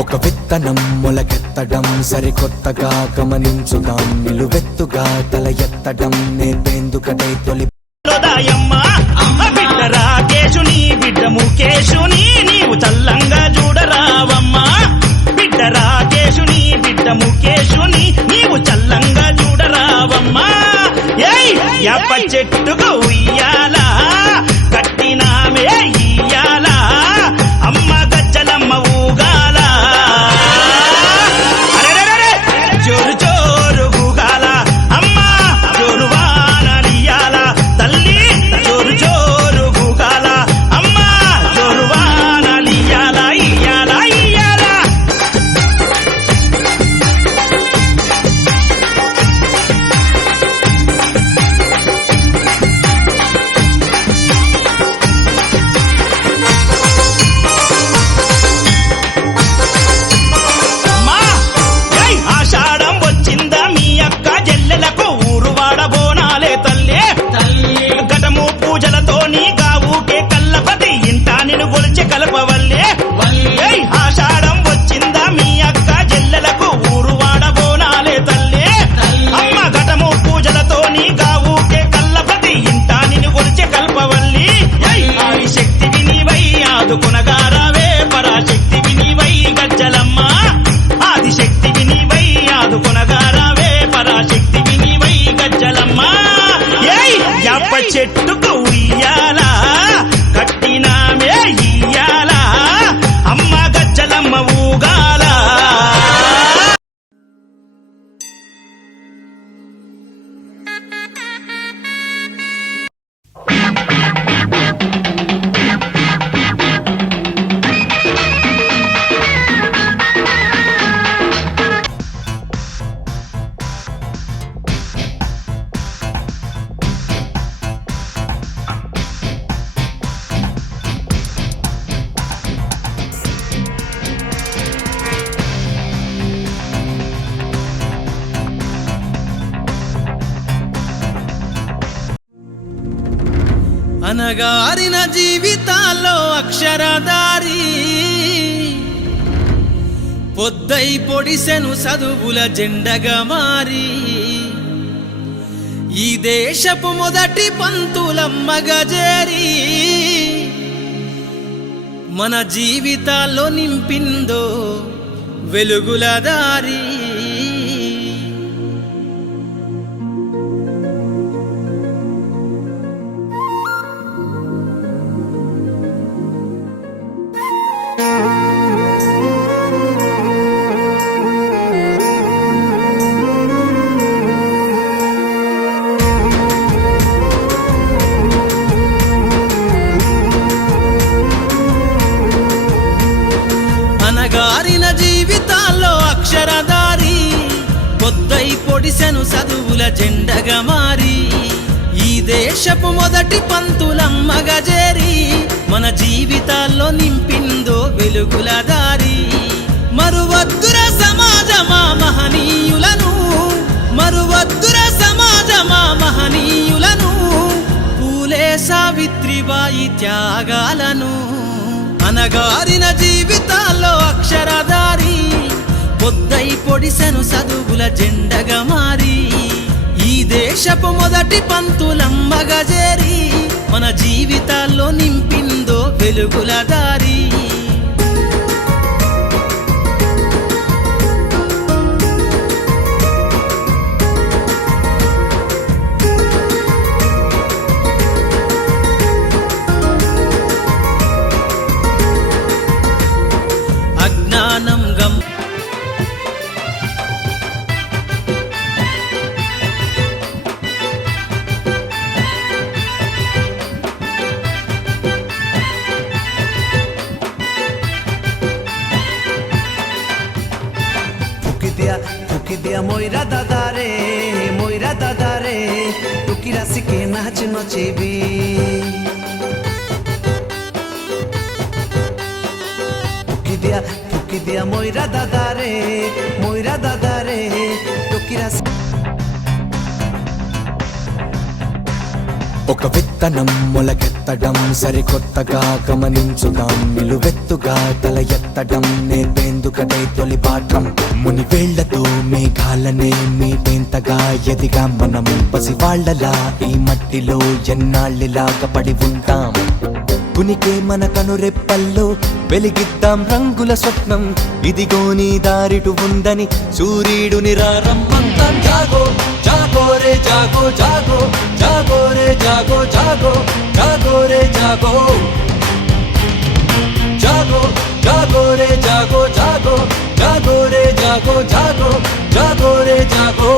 ఒక విత్తనం మొలకెత్తడం సరికొత్తగా గమనించుదాం, నిలువెత్తుగా తల ఎత్తడం నేర్పేందుకనే తొలి బిడ్డ రాకేశుని బిడ్డ ముఖేశుని నీవు చల్లంగా చూడరావమ్మా. బిడ్డ రాకేశుని బిడ్డ ముఖేశుని నీవు చల్లంగా చూడరావమ్మా. యాప చెట్టుకు ఉయ్యాలా కట్టినామే ఇయ్యాలా, అమ్మ గజ్జలమ్మ ఊగాల జోరు జోరు ఊగాల, అమ్మ జోరు వానలియాల తల్లి జోరు జోరు ఊగాల, అమ్మ జోరు వానలియాల ఇయ్యాల ఇయ్యాల. ఆషాఢం వచ్చిందా మీ అక్క జల్లెలకు ఊరువాడ బోనాలే తల్లి. ఘటము పూజలతోని గావుకే కల్లపతి ఇంటా నిన్ను గొలిచి కలపవల్లే. ఆషాఢం వచ్చిందా మీ అక్క జల్లెలకు ఊరువాడ బోనాలే తల్లి. అమ్మ ఘటము పూజలతోని గావుకే కల్లపతి ఇంటా నిన్ను గొలిచి కల్పవల్లి. ఆది శక్తి వినివై ఆదుకునగారావే పరాశక్తి వినివై గజ్జలమ్మ. ఆదిశక్తి వినివై ఆదుకునగారావే పరాశక్తి వినివై గజ్జలమ్మ. యాప చెట్టుకు ఉయ్యాలా కట్టినామే ఇయ్యాలా, అమ్మ గజ్జలమ్మ ఊగాల. అనగారిన జీవితాల్లో అక్షరదారి పొద్దై పొడిసెను చదువుల జెండగా మారి, ఈ దేశపు మొదటి పంతులమ్మగా చేరి మన జీవితాల్లో నింపిందో వెలుగుల దారి. అనగారిన జీవితాల్లో అక్షరదారి పొద్దై పొడిసెను చదువుల జెండగా మారి, ఈ దేశపు మొదటి పంతులమ్మగా చేరి మన జీవితాల్లో నింపిందో వెలుగుల దారి. మరువద్దుర సమాజమా మహనీయులను, మరువద్దుర సమాజమా మహనీయులను, పూలే సావిత్రిబాయి త్యాగాలను. అనగారిన జీవితాల్లో అక్షరదారి పొద్దై పొడిసెను చదువుల జెండగా మారి, ఈ దేశపు మొదటి పంతులమ్మగా చేరి మన జీవితాల్లో నింపిందో వెలుగుల దారి. అజ్ఞానం గం ফুকি দিয়া ময়রা দাদারে টুকি রাশিকে নাচ নচেবি। ফুকি দিয়া ময়রা দাদারে টুকি রাশি ఒక విత్తనం మొలకెత్తడం సరికొత్తగా గమనించుదాం నిలువెత్తుగా తల ఎత్తడం నేర్పేందుకదే తొలి పాఠం మునివేళ్లతో మేఘాలనే మీటేంతగా ఎదిగా మనం పసివాళ్లలా ఈ మట్టిలో ఎన్నాళ్ళిలాగా పడి ఉంటాం కునికే మన కనురెప్పల్లో వెలిగిద్దాం రంగుల స్వప్నం ఇదిగో నీ దారిటు ఉందని సూర్యుడుని రమ్మంతాం జాగో జాగో రే జాగో జాగో జాగో రే జాగో జాగో జాగో రే జాగో జాగో జాగో రే జాగో జాగో జాగో రే జాగో జాగో జాగో రే జాగో